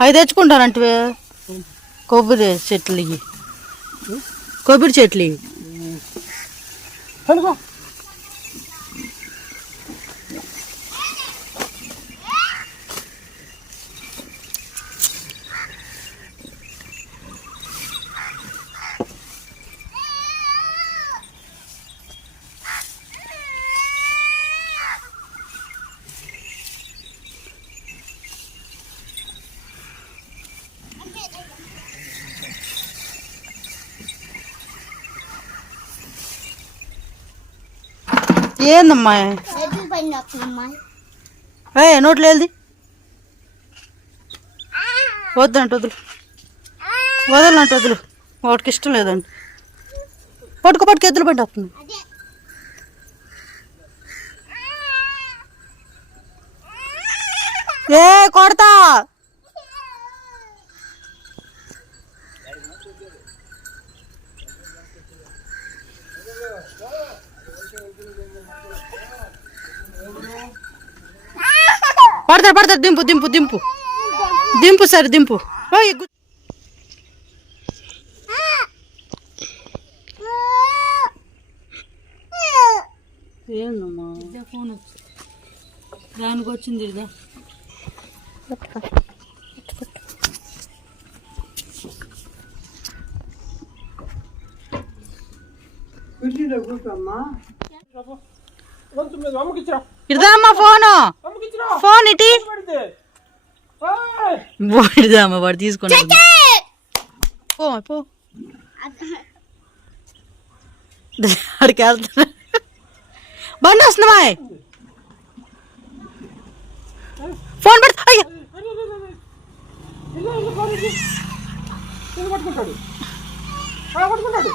అవి తెచ్చుకుంటానంటే కొబ్బరి చెట్లు ఇవి కొబ్బరి చెట్లు ఇవి ఏందమ్మా? ఏ నోట్లో వెళ్ది వద్దంట వదులు. వదలంట వదులు. వాటికి ఇష్టం లేదండి పట్టుకు పట్టుకు ఎద్దులు బండి వస్తుంది ఏ కొడతా! పడతాడు పడతాడు దింపు దింపు దింపు. దింపు సరే దింపు. ఓ, ఎగ్గు. ఏందమ్మా? ఫోన్ వచ్చి దానికి వచ్చింది ఇదా ఇడదామా ఫోను. ఫోన్ ఇటీ ఇడదామా వాడు తీసుకుని పో పో అడికి వెళ్తున్నా బండి వస్తున్నామా ఫోన్ పెడతా అయ్యా పట్టుకుంటాడు ఆ, పట్టుకుంటాడు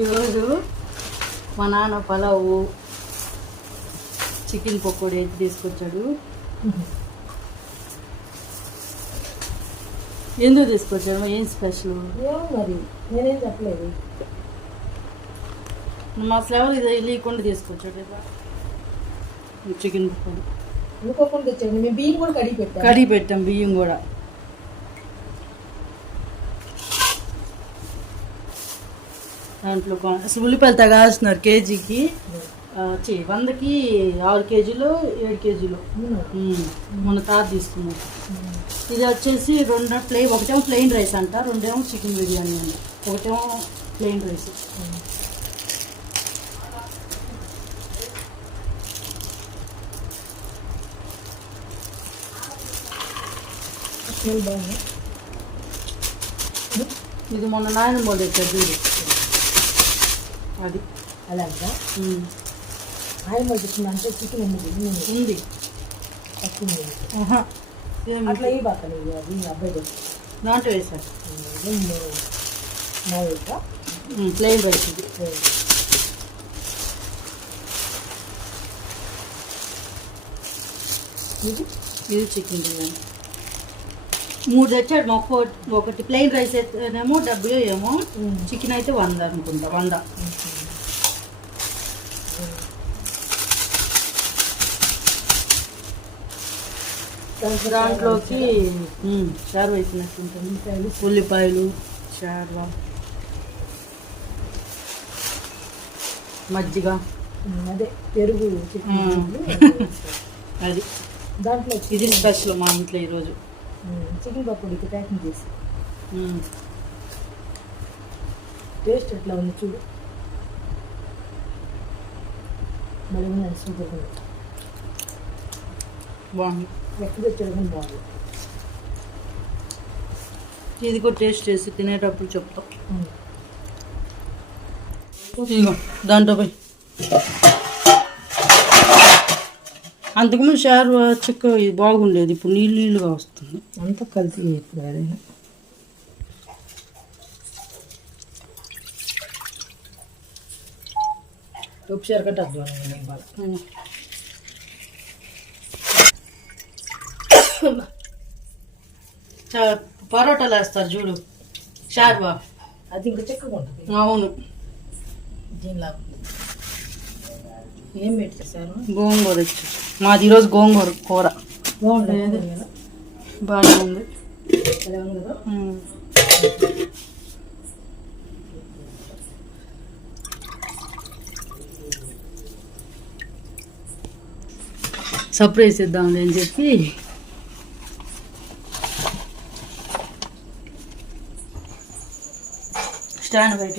ఈరోజు మా నాన్న పలావు చికెన్ పకోడీ అయితే తీసుకొచ్చాడు. ఎందుకు తీసుకొచ్చాడు ఏం స్పెషల్? మరి? నేనేం చెప్పలేదు. మా ఫ్లేవర్ ఇది లేకుండా తీసుకొచ్చాడు. చికెన్ పకోడీ. అనుకోకుండా తెచ్చాను మేము బియ్యం కూడా కడిగి పెట్టాను. కడిగి పెట్టాం బియ్యం కూడా. దాంట్లో అసలు ఉల్లిపాయలు తగాల్సినారు కేజీకి. వందకి ఆరు కేజీలు ఏడు కేజీలు. మొన్న తాత తీసుకున్నారు ఇది వచ్చేసి రెండు ప్లెయిన్ ఒకటేమో ప్లెయిన్ రైస్ అంట రెండేమో చికెన్ బిర్యానీ అంట. ఒకటేమో ప్లెయిన్ రైస్. ఇది మొన్న నాయన మొదలు తెచ్చారు అది. అలాగా ఆయన మధ్య అంటే చికెన్ ఉంది? ఉంది. తక్కువ. ఏం- అట్లా ఈ బాక అది అబ్బాయి. దాంట్లో వేసారు ఏం మా యొక్క ప్లెయిన్ రైస్ ఇది. ఇది? ఇది చికెన్ బిర్యానీ మూడు తెచ్చాడు మొక్క ఒకటి ప్లెయిన్ రైస్ అయితేనేమో డబ్బులు ఏమో. చికెన్ అయితే వంద అనుకుంటా వంద. దాంట్లోకి చారు వేసినట్టు ఉంటుంది. ఉల్లిపాయలు. చారు. మజ్జిగ. అదే పెరుగు. అది. దాంట్లో ఇది స్పెషల్ మా ఇంట్లో ఈరోజు. చికెన్ పకోడీకి ప్యాకింగ్ చేసి. టేస్ట్ ఎట్లా ఉంది చూడు. మళ్ళీ ఉందండి సూపర్ ఉంది. బాగుంది. ఎక్కడ తెచ్చాడు బాగుంది. ఇది కూడా టేస్ట్ చేసి తినేటప్పుడు చెప్తాం. దాంట్లో పోయి. అంతకుముందు షార్ చిక్క ఇది బాగుండేది. ఇప్పుడు నీళ్ళు నీళ్ళుగా వస్తుంది. అంతా కలిసి ఇప్పుడు అదైనా ఉప్పు చా- పరోటాలు వేస్తారు చూడు. షార్వా అది ఇంకా చెక్కగా ఉంటుంది అవును. దీనిలా ఏం పెట్టేశారు గోంగూర ఇచ్చి మాది ఈరోజు గోంగూర కూర. బాగానే ఉంది. సర్ప్రైజ్ ఇద్దాంలే అని చెప్పి స్టాండ్ బయట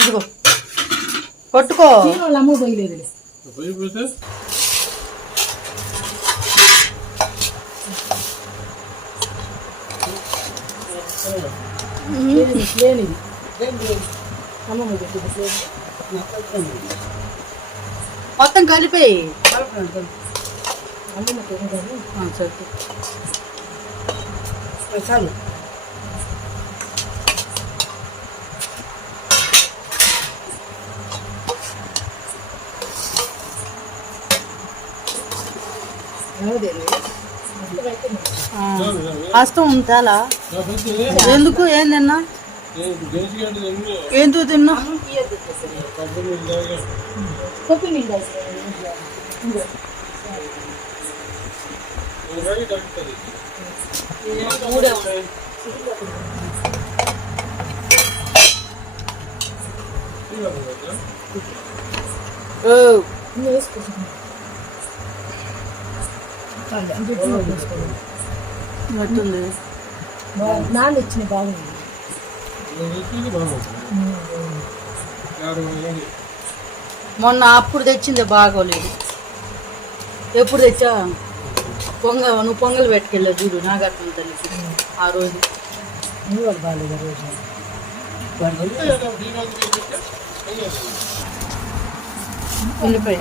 ఇదిగో పట్టుకో. అమ్మ. మొత్తం కలిపేయి. సరే చాలు హస్తం ఉంచాలా ఎందుకు? ఏం తిన్నా? ఎందుకు తిన్నా నీళ్ళు మూడే ఉన్నాయి ఓ వేసుకుంటున్నాను చాలు అంత ఎక్కువ వేసుకోలేదు. పట్టుంది బా- నాన్న ఇచ్చిన బాగుంది మొన్న అప్పుడు తెచ్చింది బాగోలేదు. ఎప్పుడు తెచ్చా? పొంగ నువ్వు పొంగల్ పెట్టుకెళ్ళా చూడు నాగర్జున తల్లికి. ఆ రోజు. నువ్వు బాగాలేదు రోజు? ఉల్లిపాయ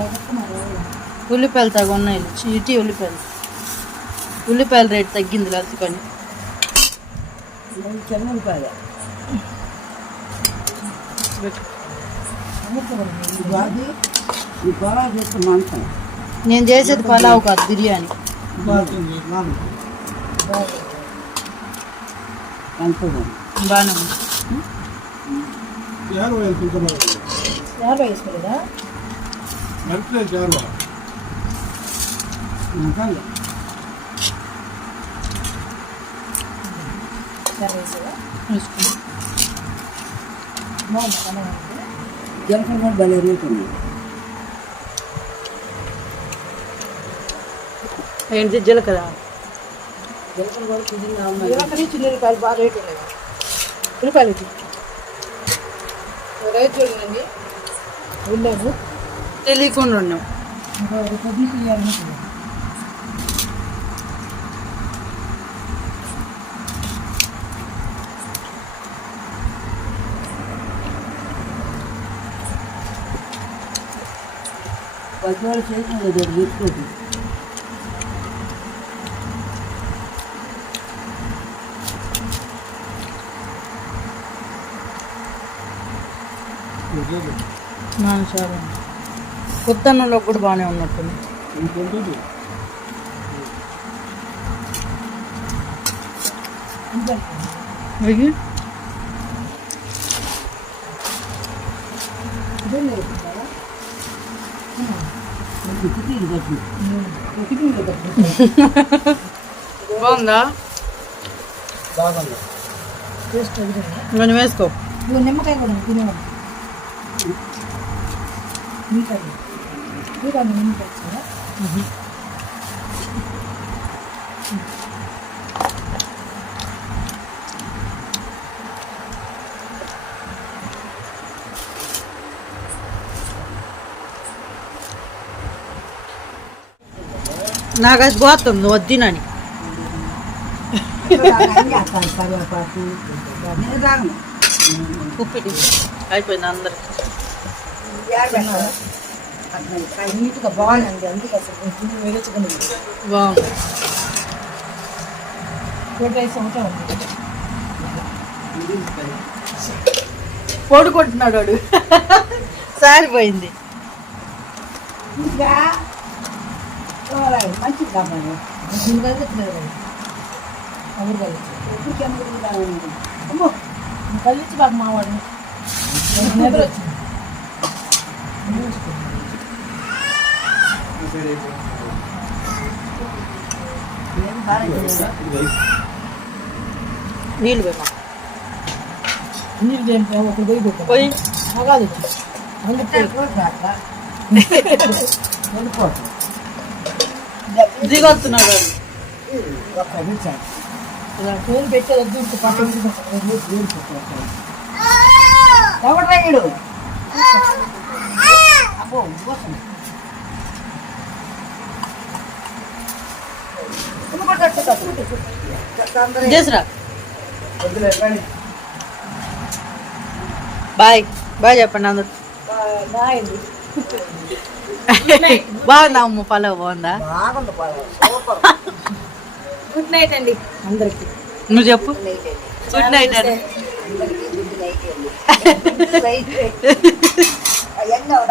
ఉల్లిపాయలు. తగ్గ ఉన్నాయి చీటి ఉల్లిపాయలు. ఉల్లిపాయల రేట్ తగ్గింది అందుకని చెన్నూరుపాయ నేను చేసేది పలావ్ కాదు బిర్యానీ. బాగానే యాభై వేసుకోలేదా యాభై వేసావా వేసుకో. బాగుంది ఏంటి జీలకర్ర ఇరవై చిన్నపాయలు బాగా రేటు ఉన్నాయి ఉల్లిపాయలు. రైతు చూడండి వెళ్ళాము తెలియకుండా ఉన్నాం. ఇంకా ఒక పది ఇవ్వాలనుకున్నాను కొత్తన్నలో కూడా బాగానే ఉన్నట్టుంది. బాగుందా అదిగోనా? కొంచెం వేసుకో నిమ్మకాయ కూడా తినేవాడు నిమ్మకాయ నిమ్మకాయ నిమ్మకాయ ఇచ్చారా? నాకు అది పోతుంది వద్దినని ఉప్పిటి అయిపోయింది అందరు నీట్గా బాగుంది అందుకే అసలు బాగుంది కోట రైస్ ఒకటే పొడి కొట్టినాడు వాడు. సారిపోయింది. మంచిది కావాలి కలిసి బాగా మావాడు నిద్ర వచ్చింది నీళ్ళు పోయి నీళ్ళు దేనికి ఒకటి పోయి పెట్టు. పోయి. అందుకే దిగొస్తున్నాడు ఫోన్ పెట్టేది వద్దు పక్కన ఎవడు రాయుడు అబ్బో కోసం బాయ్ బాయ్ చెప్పండి అందరు. బాగుందా అమ్మ పలావ్ బాగుందా? గుడ్ నైట్ అండి అందరికి నువ్వు చెప్పు గుడ్ నైట్ గుడ్ నైట్ అండి.